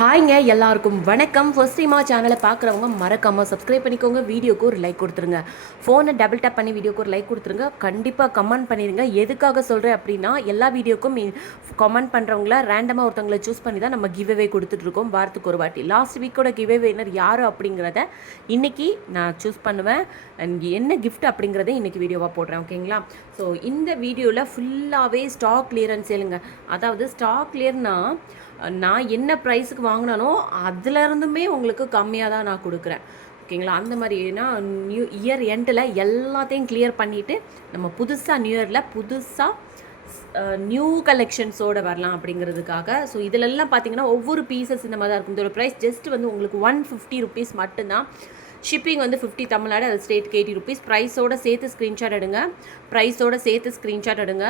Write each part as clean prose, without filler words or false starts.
ஹாய்ங்க எல்லாருக்கும் வணக்கம். ஃபர்ஸ்ட் டைமாக சேனலை பார்க்குறவங்க மறக்காமல் சப்ஸ்கிரைப் பண்ணிக்கோங்க. வீடியோக்கு ஒரு லைக் கொடுத்துருங்க. ஃபோனை டபுள் டேப் பண்ணி வீடியோக்கு ஒரு லைக் கொடுத்துருங்க. கண்டிப்பாக கமெண்ட் பண்ணிடுங்க. எதுக்காக சொல்கிறேன் அப்படின்னா, எல்லா வீடியோக்கும் கமெண்ட் பண்ணுறவங்கள ரேண்டமாக ஒருத்தவங்களை சூஸ் பண்ணி தான் நம்ம கிவ்அவே கொடுத்துட்ருக்கோம் வாரத்துக்கு ஒரு வாட்டி. லாஸ்ட் வீக்கோட கிவ்அவே வின்னர் யார் அப்படிங்கிறத இன்றைக்கி நான் சூஸ் பண்ணுவேன். அண்ட் என்ன கிஃப்ட் அப்படிங்கிறத இன்றைக்கி வீடியோவாக போடுறேன். ஓகேங்களா? ஸோ இந்த வீடியோவில் ஃபுல்லாகவே ஸ்டாக் கிளியரன்ஸ் சேலுங்க. அதாவது ஸ்டாக் கிளியர்னால் நான் என்ன ப்ரைஸுக்கு வாங்கினானோ அதுலேருந்துமே உங்களுக்கு கம்மியாக தான் நான் கொடுக்குறேன். ஓகேங்களா? அந்த மாதிரி ஏன்னா நியூ இயர் எண்டில் எல்லாத்தையும் கிளியர் பண்ணிவிட்டு நம்ம புதுசாக நியூ இயரில் புதுசாக நியூ கலெக்ஷன்ஸோடு வரலாம் அப்படிங்கிறதுக்காக. ஸோ இதிலெல்லாம் பார்த்தீங்கன்னா ஒவ்வொரு பீசஸ் இந்த மாதிரி தான் இருக்கும். இதோட ப்ரைஸ் ஜஸ்ட் வந்து உங்களுக்கு 150 ருபீஸ் மட்டும்தான். ஷிப்பிங் வந்து 50 தமிழ்நாடு, அது ஸ்டேட்டுக்கு 80 ருபீஸ். ப்ரைஸோடு சேர்த்து ஸ்க்ரீன்ஷாட் எடுங்க. ப்ரைஸோடு சேர்த்து ஸ்க்ரீன்ஷாட் எடுங்க.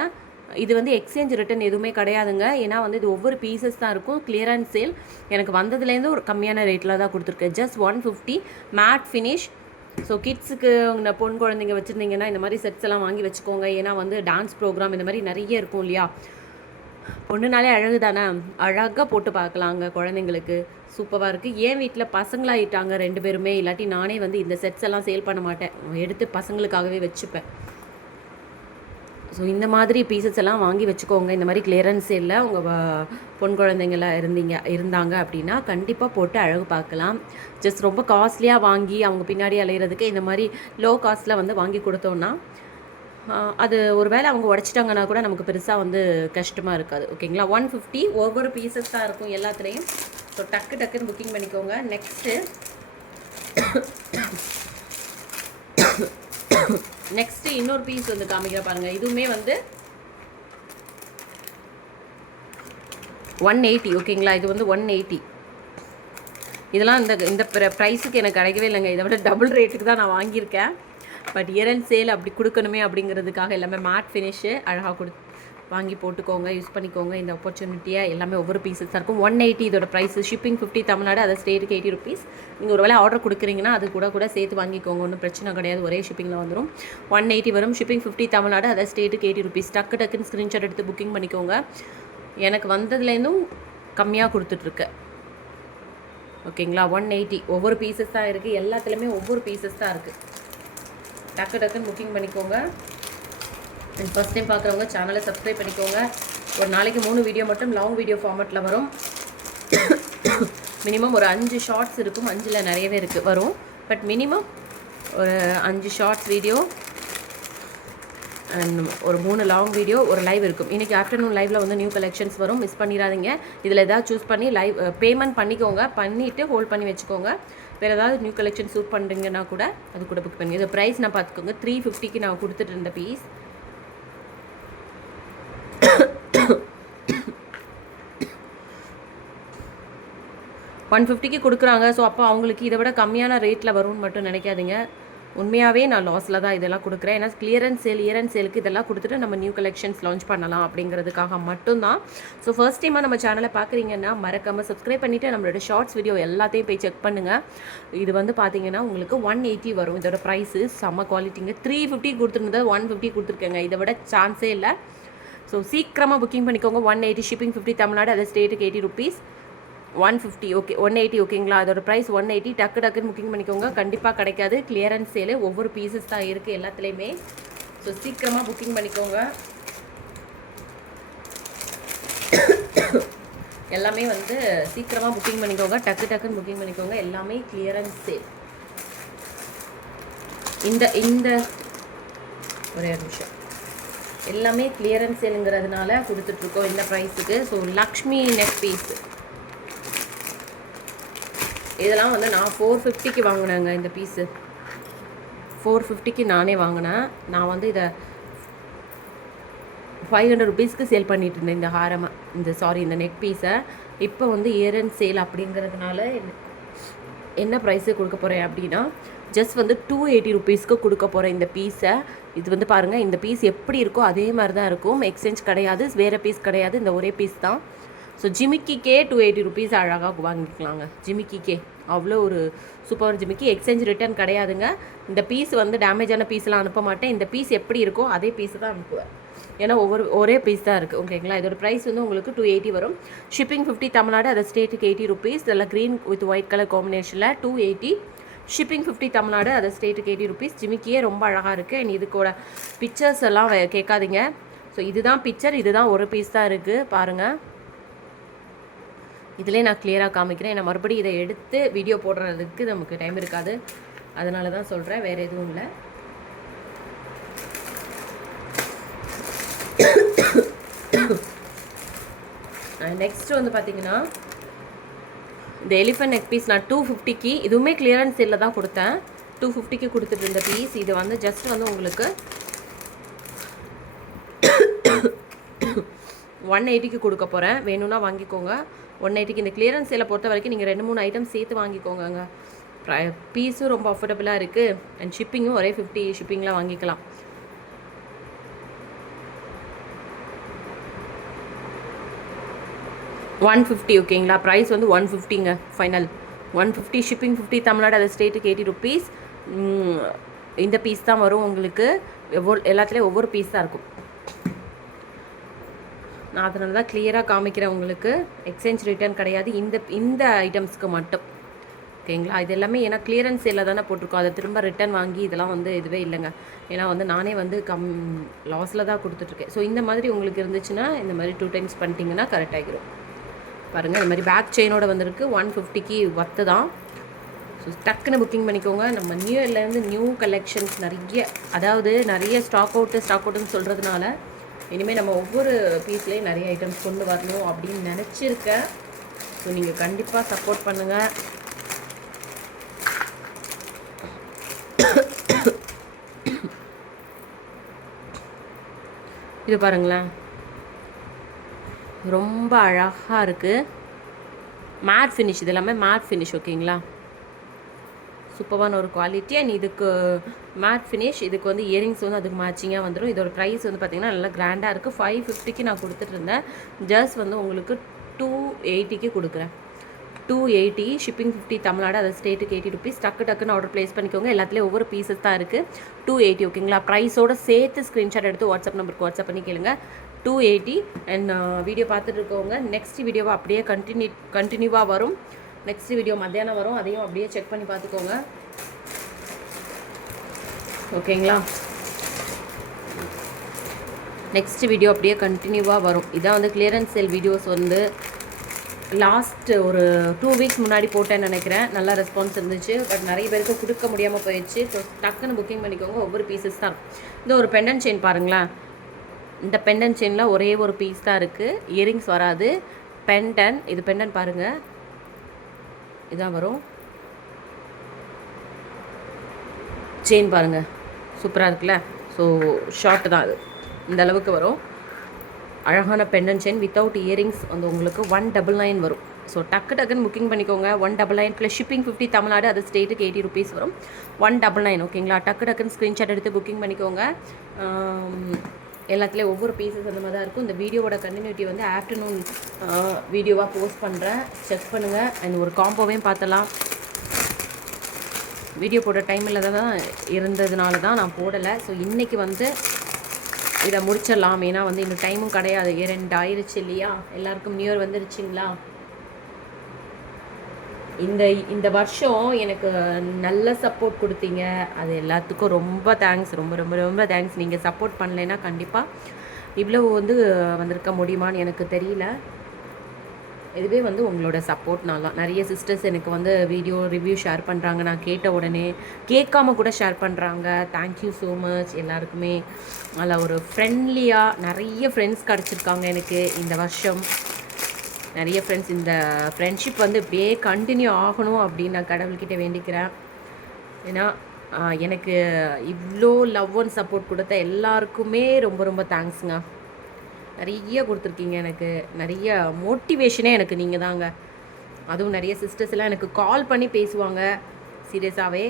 இது வந்து எக்ஸ்சேஞ்ச் ரிட்டன் எதுவுமே கிடையாதுங்க. ஏன்னா வந்து இது ஒவ்வொரு பீசஸ் தான் இருக்கும். கிளியரன்ஸ் சேல் எனக்கு வந்ததுலேருந்து ஒரு கம்மியான ரேட்டில் தான் கொடுத்துருக்கேன். Just 150 matte finish. ஸோ கிட்ஸுக்கு இந்த பொன் குழந்தைங்க வச்சுருந்தீங்கன்னா இந்த மாதிரி செட்ஸ் எல்லாம் வாங்கி வச்சுக்கோங்க. ஏன்னா வந்து டான்ஸ் ப்ரோக்ராம் இந்த மாதிரி நிறைய இருக்கும் இல்லையா? பொண்ணுனாலே அழகு தானே, அழகாக போட்டு பார்க்கலாங்க குழந்தைங்களுக்கு. சூப்பராக இருக்குது. ஏன் வீட்டில் பசங்களாகிட்டாங்க 2 பேருமே. இல்லாட்டி நானே வந்து இந்த செட்ஸ் எல்லாம் சேல் பண்ண மாட்டேன், எடுத்து பசங்களுக்காகவே வச்சுப்பேன். ஸோ இந்த மாதிரி பீசஸ் எல்லாம் வாங்கி வச்சுக்கோங்க. இந்த மாதிரி கிளியரன்ஸ் சேலில் உங்கள் பொன் குழந்தைங்களாம் இருந்தாங்க அப்படின்னா கண்டிப்பாக போட்டு அழகு பார்க்கலாம். ஜஸ்ட் ரொம்ப காஸ்ட்லியாக வாங்கி அவங்க பின்னாடி அலையிறதுக்கு இந்த மாதிரி லோ காஸ்ட்டில் வந்து வாங்கி கொடுத்தோன்னா அது ஒரு வேளை அவங்க உடச்சிட்டாங்கன்னா கூட நமக்கு பெருசாக வந்து கஷ்டமாக இருக்காது. ஓகேங்களா? 150 ஒவ்வொரு பீசஸ் தான் இருக்கும் எல்லாத்துலேயும். ஸோ டக்குன்னு புக்கிங் பண்ணிக்கோங்க. நெக்ஸ்ட்டு இன்னொரு பீஸ் வந்து காமிக்கிற பாருங்கள். இதுவுமே வந்து 180. ஓகேங்களா? இது வந்து 180. இதெல்லாம் இந்த ப்ரைஸுக்கு எனக்கு கிடைக்கவே இல்லைங்க. இதை விட டபுள் ரேட்டுக்கு தான் நான் வாங்கியிருக்கேன். பட் இயர் அண்ட் சேல் அப்படி கொடுக்கணுமே அப்படிங்கிறதுக்காக எல்லாமே மேட் ஃபினிஷு அழகாக வாங்கி போட்டுக்கோங்க, யூஸ் பண்ணிக்கோங்க. இந்த ஆப்பர்ச்சுனிட்டியாக எல்லாமே ஒவ்வொரு பீசஸ் தான் இருக்கும். 180 இதோட ப்ரைஸு. ஷிப்பிங் 50 தமிழ்நாடு, அதை ஸ்டேட்டுக்கு 80 ருபீஸ். நீங்கள் ஒரு வேளை ஆர்டர் கொடுக்குறீங்கன்னா அது கூட சேர்த்து வாங்கிக்கோங்க. ஒன்றும் பிரச்சனை கிடையாது, ஒரே ஷிப்பிங்கில் வந்துடும். 180 வரும். ஷிப்பிங் 50 தமிழ்நாடு, அதை ஸ்டேட்டுக்கு 80 ருபீஸ். டக்குன்னு ஸ்க்ரீன்ஷாட் எடுத்து புக்கிங் பண்ணிக்கோங்க. எனக்கு வந்ததுலேருந்தும் கம்மியாக கொடுத்துட்ருக்கேன். ஓகேங்களா? 180 ஒவ்வொரு பீசஸ் தான் இருக்குது. எல்லாத்துலேயுமே ஒவ்வொரு பீசஸ் தான் இருக்குது. டக்குன்னு புக்கிங் பண்ணிக்கோங்க. அண்ட் ஃபஸ்ட் டைம் பார்க்குறவங்க சேனலை சப்ஸ்கிரைப் பண்ணிக்கோங்க. ஒரு நாளைக்கு 3 வீடியோ மட்டும் லாங் வீடியோ ஃபார்மேட்டில் வரும். மினிமம் ஒரு 5 ஷார்ட்ஸ் இருக்கும். 5ல் நிறையவே வரும். பட் மினிமம் ஒரு 5 ஷார்ட்ஸ் வீடியோ அண்ட் ஒரு 3 லாங் வீடியோ, ஒரு லைவ் இருக்கும். இன்றைக்கி ஆஃப்டர்நூன் லைவில் வந்து நியூ கலெக்ஷன்ஸ் வரும். மிஸ் பண்ணிடாதீங்க. இதில் எதாவது சூஸ் பண்ணி லைவ் பேமெண்ட் பண்ணிக்கோங்க. பண்ணிவிட்டு ஹோல்ட் பண்ணி வச்சுக்கோங்க. வேறு ஏதாவது நியூ கலெக்ஷன் சூட் பண்ணுறீங்கன்னா கூட அது கூட புக் பண்ணி. இது ப்ரைஸ் நான் பார்த்துக்கோங்க. 350க்கு நான் கொடுத்துட்டு இருந்த பீஸ் 150க்கு கொடுக்குறாங்க. ஸோ அப்போ அவங்களுக்கு இதை விட கம்மியான ரேட்டில் வரும்னு மட்டும் நினைக்காதீங்க. உண்மையாகவே நான் லாஸில் தான் இதெல்லாம் கொடுக்குறேன். ஏன்னா கிளியரன்ஸ் சேல், இயர் அண்ட் சேலுக்கு இதெல்லாம் கொடுத்துட்டு நம்ம நியூ கலெக்ஷன்ஸ் லான்ச் பண்ணலாம் அப்படிங்கிறதுக்காக மட்டும்தான். ஸோ ஃபர்ஸ்ட் டைமாக நம்ம சேனலை பார்க்குறீங்கன்னா மறக்காமல் சப்ஸ்கிரைப் பண்ணிவிட்டு நம்மளோட ஷார்ட்ஸ் வீடியோ எல்லாத்தையும் போய் செக் பண்ணுங்கள். இது வந்து பார்த்தீங்கன்னா உங்களுக்கு 180 வரும். இதோட ப்ரைஸு செம்ம குவாலிட்டிங்க. 350 கொடுத்துருந்தது 150 கொடுத்துருக்கேங்க. இதை விட சான்ஸே இல்லை. ஸோ சீக்கிரமாக புக்கிங் பண்ணிக்கோங்க. 180 ஷிப்பிங் 50 தமிழ்நாடு, அதை ஸ்டேட்டுக்கு 80 ருபீஸ். 150 ஓகே, 180 ஓகேங்களா? அதோட ப்ரைஸ் 180. டக்குன்னு புக்கிங் பண்ணிக்கோங்க. கண்டிப்பாக கிடைக்காது. கிளியரன்ஸ் சேலு ஒவ்வொரு பீசஸ் தான் இருக்குது எல்லாத்துலேயுமே. ஸோ சீக்கிரமாக புக்கிங் பண்ணிக்கோங்க. எல்லாமே வந்து சீக்கிரமாக புக்கிங் பண்ணிக்கோங்க. டக்குன்னு புக்கிங் பண்ணிக்கோங்க. எல்லாமே கிளியரன்ஸ் சேல். இந்த ஒரே நிமிஷம். எல்லாமே கிளியரன்ஸ் சேலுங்கிறதுனால கொடுத்துட்ருக்கோம் இந்த ப்ரைஸுக்கு. ஸோ லக்ஷ்மி நெக் பீஸு இதெல்லாம் வந்து நான் 450க்கு வாங்கினேங்க. இந்த பீஸு 450க்கு நானே வாங்கினேன். நான் வந்து இதை 500 ருபீஸ்க்கு சேல் பண்ணிட்டு இருந்தேன் இந்த ஹாரமாக, இந்த நெக் பீஸை. இப்போ வந்து இயர் அண்ட் சேல் அப்படிங்கிறதுனால என்ன ப்ரைஸு கொடுக்க போகிறேன் அப்படின்னா ஜஸ்ட் வந்து 280 ருபீஸ்க்கு கொடுக்க போகிறேன் இந்த பீஸை. இது வந்து பாருங்கள், இந்த பீஸ் எப்படி இருக்கோ அதே மாதிரி தான் இருக்கும். எக்ஸ்சேஞ்ச் கிடையாது, வேறு பீஸ் கிடையாது, இந்த ஒரே பீஸ் தான். ஸோ ஜிமிக்கிக்கே 280 ருபீஸ் அழகாக வாங்கிக்கலாங்க. ஜிமிக்கிக்கே அவ்வளோ ஒரு சூப்பர் ஜிமிக்கி. எக்ஸ்சேஞ்ச் ரிட்டர்ன் கிடையாதுங்க. இந்த பீஸ் வந்து டேமேஜான பீஸ்லாம் அனுப்ப மாட்டேன். இந்த பீஸ் எப்படி இருக்கோ அதே பீஸு தான் அனுப்புவேன். ஏன்னா ஒரே பீஸ் தான் இருக்குது ஓகேங்களா. இதோட ப்ரைஸ் வந்து உங்களுக்கு 280 வரும். ஷிப்பிங் 50 தமிழ்நாடு, அதர் ஸ்டேட்டுக்கு 80 ருபீஸ். இதெல்லாம் க்ரீன் வித் ஒயிட் கலர் காம்பினேஷனில் 280. ஷிப்பிங் 50 தமிழ்நாடு, அதர் ஸ்டேட்டுக்கு 80 ருபீஸ். ஜிமிக்கியே ரொம்ப அழகாக இருக்குது. அண்ட் இதுக்கூட பிக்சர்ஸ் எல்லாம் கேட்காதீங்க. ஸோ இதுதான் பிக்சர், இதுதான் ஒரு பீஸ் தான் இருக்குது பாருங்கள். இதிலே நான் கிளியராக காமிக்கிறேன். ஏன்னா மறுபடியும் இதை எடுத்து வீடியோ போடுறதுக்கு நமக்கு டைம் இருக்காது, அதனால தான் சொல்கிறேன், வேறு எதுவும் இல்லை. நெக்ஸ்ட் வந்து பார்த்தீங்கன்னா இந்த எலிஃபண்ட் நெக் பீஸ் நான் 250க்கு, இதுவுமே கிளியரன்ஸ் சேலில் தான் கொடுத்தேன். 250க்கு கொடுத்துட்டு இருந்த பீஸ் இது வந்து ஜஸ்ட் வந்து உங்களுக்கு 180க்கு கொடுக்க போகிறேன். வேணும்னா வாங்கிக்கோங்க. 180க்கு இந்த கிளியரன்ஸ் சேலை பொறுத்த வரைக்கும் நீங்கள் 2-3 ஐட்டம் சேர்த்து வாங்கிக்கோங்க. பீஸும் ரொம்ப அஃபோர்டபுளாக இருக்குது. அண்ட் ஷிப்பிங்கும் ஒரே 50 ஷிப்பிங்கில் வாங்கிக்கலாம். $150 ஓகேங்களா. ப்ரைஸ் வந்து 150ங்க ஃபைனல். 150 ஷிப்பிங் 50 தமிழ்நாடு, அதர் ஸ்டேட்டுக்கு 80 ருபீஸ். இந்த பீஸ் தான் வரும் உங்களுக்கு. எல்லாத்துலேயும் ஒவ்வொரு பீஸ் தான் இருக்கும். நான் அதனால தான் கிளியராக காமிக்கிறேன் உங்களுக்கு. எக்ஸ்சேஞ்ச் ரிட்டர்ன் கிடையாது இந்த ஐட்டம்ஸ்க்கு மட்டும் ஓகேங்களா. இது எல்லாமே ஏன்னா கிளியரன்ஸ் சேலில் தானே போட்டிருக்கோம். அதை திரும்ப ரிட்டர்ன் வாங்கி இதெல்லாம் வந்து இதுவே இல்லைங்க. ஏன்னா வந்து நானே வந்து லாஸில் தான் கொடுத்துட்ருக்கேன். ஸோ இந்த மாதிரி உங்களுக்கு இருந்துச்சுன்னா இந்த மாதிரி 2 டைம்ஸ் பண்ணிட்டீங்கன்னா கரெக்டாகிடும். பாருங்கள், இந்த மாதிரி பேக் செயினோட வந்திருக்கு. 150க்கு ஒர்த்து தான். ஸோ டக்குன்னு புக்கிங் பண்ணிக்கோங்க. நம்ம நியூ இயர்லேருந்து நியூ கலெக்ஷன்ஸ் நிறைய ஸ்டாக் அவுட்டுன்னு சொல்கிறதுனால இனிமேல் நம்ம ஒவ்வொரு பீஸ்லேயும் நிறைய ஐட்டம்ஸ் கொண்டு வரணும் அப்படின்னு நினச்சிருக்கேன். ஸோ நீங்கள் கண்டிப்பாக சப்போர்ட் பண்ணுங்கள். இது பாருங்களேன், ரொம்ப அழகாக இருக்குது. மேட் ஃபினிஷ், இது எல்லாமே மேட் ஃபினிஷ் ஓகேங்களா. சூப்பரான ஒரு குவாலிட்டி. அண்ட் இதுக்கு மேட் ஃபினிஷ், இதுக்கு வந்து இயரிங்ஸ் வந்து அதுக்கு மேட்சிங்காக வந்துடும். இதோட ப்ரைஸ் வந்து பார்த்திங்கன்னா நல்லா கிராண்டாக இருக்குது. 550க்கு நான் கொடுத்துட்டு இருந்தேன். ஜஸ்ட் வந்து உங்களுக்கு 280க்கு கொடுக்குறேன். 280 ஷிப்பிங் 50 தமிழ்நாடு, அதர் ஸ்டேட்டுக்கு 80 ருபீஸ். டக்குன்னு ஆர்டர் ப்ளேஸ் பண்ணிக்கோங்க. எல்லாத்துலேயும் ஒவ்வொரு பீசஸ் தான் இருக்குது. 280 ஓகேங்களா. ப்ரைஸோடு சேர்த்து ஸ்க்ரீன்ஷாட் எடுத்து வாட்ஸ்அப் நம்பருக்கு வாட்ஸ்அப் பண்ணி கேளுங்க. 280. அண்ட் வீடியோ பார்த்துட்டு இருக்கவங்க நெக்ஸ்ட் வீடியோவை அப்படியே கண்டினியூவாக வரும். நெக்ஸ்ட் வீடியோ மத்தியானம் வரும், அதையும் அப்படியே செக் பண்ணி பார்த்துக்கோங்க ஓகேங்களா. நெக்ஸ்ட் வீடியோ அப்படியே கண்டினியூவாக வரும். இதான் வந்து கிளியரன்ஸ் சேல் வீடியோஸ் வந்து லாஸ்ட் ஒரு 2 வீக்ஸ் முன்னாடி போட்டேன்னு நினைக்கிறேன். நல்லா ரெஸ்பான்ஸ் இருந்துச்சு. பட் நிறைய பேருக்கு கொடுக்க முடியாமல் போயிடுச்சு. ஸோ டக்குன்னு புக்கிங் பண்ணிக்கோங்க. ஒவ்வொரு பீசஸ் தான். இந்த ஒரு பெண்டன் செயின் பாருங்களேன். இந்த பெண்டன் செயினில் ஒரே ஒரு பீஸ் தான் இருக்குது. இயரிங்ஸ் வராது. இது பெண்டன் பாருங்கள், இதான் வரும். செயின் பாருங்கள், சூப்பராக இருக்குல்ல. ஸோ ஷார்ட் தான் அது, இந்த அளவுக்கு வரும். அழகான பெண்டன் செயின் வித்தவுட் இயரிங்ஸ் வந்து உங்களுக்கு 199 வரும். ஸோ டக்குன்னு புக்கிங் பண்ணிக்கோங்க. 199 ப்ளஸ் ஷிப்பிங் 50 தமிழ்நாடு, அது ஸ்டேட்டுக்கு 80 ருபீஸ் வரும். 199 ஓகேங்களா. டக்குன்னு ஸ்க்ரீன்ஷாட் எடுத்து புக்கிங் பண்ணிக்கோங்க. எல்லாத்துலேயும் ஒவ்வொரு பீசஸ் அந்த மாதிரி தான் இருக்கும். இந்த வீடியோவோட கண்டினியூட்டி வந்து ஆஃப்டர்நூன் வீடியோவாக போஸ்ட் பண்ணுறேன், செக் பண்ணுங்கள். அண்ட் ஒரு காம்போவையும் பார்த்தலாம். வீடியோ போட டைம் இல்லாதான் இருந்ததுனால தான் நான் போடலை. ஸோ இன்றைக்கி வந்து இதை முடிச்சிடலாம். ஏன்னா வந்து இன்னும் டைமும் கிடையாது. 2 ஆயிடுச்சு இல்லையா. எல்லாருக்கும் நியூ இயர் வந்துருச்சுங்களா. இந்த வருஷம் எனக்கு நல்ல சப்போர்ட் கொடுத்தீங்க. அது எல்லாத்துக்கும் ரொம்ப தேங்க்ஸ். ரொம்ப ரொம்ப ரொம்ப தேங்க்ஸ். நீங்கள் சப்போர்ட் பண்ணலைன்னா கண்டிப்பாக இவ்வளோ வந்து வந்திருக்க முடியுமான்னு எனக்கு தெரியல. இதுவே வந்து உங்களோட சப்போர்ட்னால தான். நிறைய சிஸ்டர்ஸ் எனக்கு வந்து வீடியோ ரிவ்யூ ஷேர் பண்ணுறாங்க. நான் கேட்ட உடனே கேட்காம கூட ஷேர் பண்ணுறாங்க. தேங்க்யூ ஸோ மச் எல்லாருக்குமே. அதில் ஒரு ஃப்ரெண்ட்லியாக நிறைய ஃப்ரெண்ட்ஸ் கிடச்சிருக்காங்க எனக்கு இந்த வருஷம். நிறைய ஃப்ரெண்ட்ஸ். இந்த ஃப்ரெண்ட்ஷிப் வந்து இப்படியே கண்டினியூ ஆகணும் அப்படின்னு நான் கடவுள்கிட்ட வேண்டிக்கிறேன். ஏன்னா எனக்கு இவ்வளோ லவ் அண்ட் சப்போர்ட் கொடுத்த எல்லாருக்குமே ரொம்ப ரொம்ப தேங்க்ஸுங்க. நிறைய கொடுத்துருக்கீங்க எனக்கு. நிறைய மோட்டிவேஷனே எனக்கு நீங்கள் தாங்க. அதுவும் நிறைய சிஸ்டர்ஸ் எல்லாம் எனக்கு கால் பண்ணி பேசுவாங்க சீரியஸாகவே.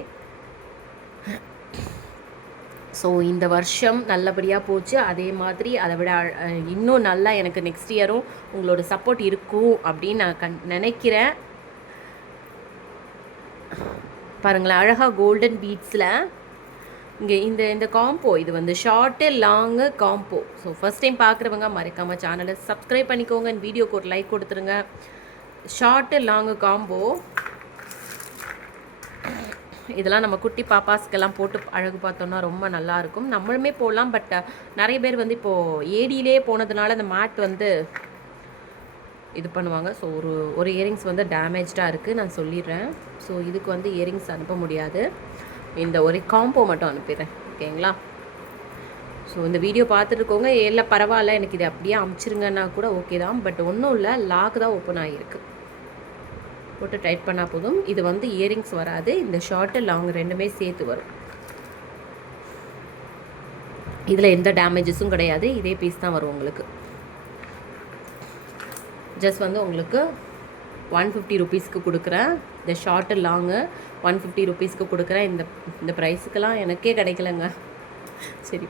ஸோ இந்த வருஷம் நல்லபடியாக போச்சு. அதே மாதிரி அதை விட இன்னும் நல்லா எனக்கு நெக்ஸ்ட் இயரும் உங்களோட சப்போர்ட் இருக்கும் அப்படின்னு நான் நினைக்கிறேன். பாருங்களேன், அழகாக கோல்டன் பீட்ஸில் இங்கே இந்த இந்த காம்போ இது வந்து short long combo. So first time பார்க்குறவங்க மறக்காமல் சேனலை சப்ஸ்கிரைப் பண்ணிக்கோங்க, வீடியோக்கு ஒரு லைக் கொடுத்துருங்க. ஷார்ட்டு லாங்கு காம்போ இதெல்லாம் நம்ம குட்டி பாப்பாஸ்க்கெல்லாம் போட்டு அழகு பார்த்தோன்னா ரொம்ப நல்லாயிருக்கும். நம்மளுமே போடலாம். பட் நிறைய பேர் வந்து இப்போது ஏடியிலே போனதுனால அந்த மேட் வந்து இது பண்ணுவாங்க. ஸோ ஒரு இயரிங்ஸ் வந்து டேமேஜாக இருக்குது, நான் சொல்லிடுறேன். ஸோ இதுக்கு வந்து இயரிங்ஸ் அனுப்ப முடியாது, இந்த ஒரு காம்போ மட்டும் அனுப்பிடுறேன். ஓகேங்களா? ஸோ இந்த வீடியோ பார்த்துருக்கோங்க, இல்லை பரவாயில்ல எனக்கு இது அப்படியே அமுச்சிருங்கன்னா கூட ஓகே தான். பட் ஒன்றும் இல்லை, லாக் தான் ஓப்பன் ஆகிருக்கு, போட்டு டைட் பண்ணால் போதும். இது வந்து இயரிங்ஸ் வராது, இந்த ஷார்ட்டு லாங் ரெண்டுமே சேர்த்து வரும். இதில் எந்த டேமேஜஸும் கிடையாது, இதே பீஸ் தான் வரும் உங்களுக்கு. ஜஸ்ட் வந்து உங்களுக்கு 150 ருபீஸ்க்கு கொடுக்குறேன். இந்த ஷார்ட்டு லாங்கு 150 ருபீஸ்க்கு கொடுக்குறேன். இந்த ப்ரைஸுக்கெல்லாம் எனக்கே கிடைக்கலங்க. சரி,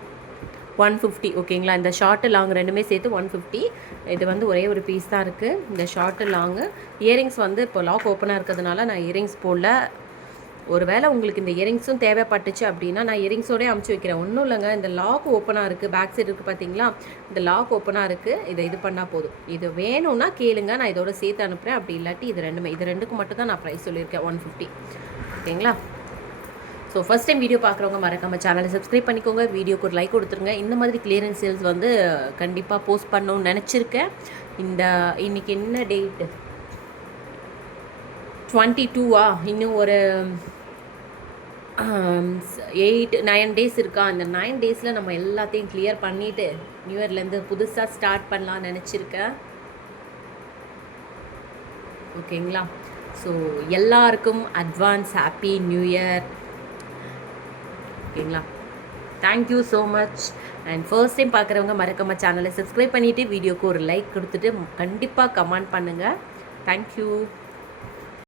150 ஓகேங்களா? இந்த ஷார்ட்டு லாங் ரெண்டுமே சேர்த்து 150. இது வந்து ஒரே ஒரு பீஸ் தான் இருக்குது. இந்த ஷார்ட்டு லாங்கு இயரிங்ஸ் வந்து இப்போ லாக் ஓப்பனாக இருக்கிறதுனால நான் இயரிங்ஸ் போடல. ஒரு வேளை உங்களுக்கு இந்த இயரிங்ஸும் தேவைப்பட்டுச்சு அப்படின்னா நான் இயரிங்ஸோடய அமுச்சு வைக்கிறேன். ஒன்றும் இல்லைங்க, இந்த லாக் ஓப்பனாக இருக்குது, பேக் சைடு இருக்குது பார்த்தீங்களா? இந்த லாக் ஓப்பனாக இருக்குது, இதை இது பண்ணால் போதும். இது வேணும்னா கேளுங்க, நான் இதோட சேர்த்து அனுப்புகிறேன். அப்படி இல்லாட்டி இது ரெண்டுக்கு மட்டும் தான் நான் ப்ரைஸ் சொல்லியிருக்கேன், 150. ஓகேங்களா? ஸோ ஃபஸ்ட் டைம் வீடியோ பார்க்குறவங்க மறக்காமல் சேனலை சப்ஸ்கிரைப் பண்ணிக்கோங்க, வீடியோக்கு ஒரு லைக் கொடுத்துருங்க. இந்த மாதிரி கிளியரன்ஸ் சேல்ஸ் வந்து கண்டிப்பாக போஸ்ட் பண்ணணும்னு நினச்சிருக்கேன். இன்றைக்கி என்ன டேட்டு? 22வா? இன்னும் ஒரு 8-9 டேஸ் இருக்கா? அந்த 9 டேஸில் நம்ம எல்லாத்தையும் கிளியர் பண்ணிவிட்டு நியூ இயர்லேருந்து புதுசாக ஸ்டார்ட் பண்ணலான்னு நினச்சிருக்கேன். ஓகேங்களா? ஸோ எல்லாருக்கும் அட்வான்ஸ் ஹாப்பி நியூ இயர். ஓகேங்களா? Thank you so much. And first time பார்க்குறவங்க மறக்காமல் சேனலை சப்ஸ்கிரைப் பண்ணிவிட்டு வீடியோக்கு ஒரு லைக் கொடுத்துட்டு கண்டிப்பாக கமெண்ட் பண்ணுங்கள். தேங்க்யூ.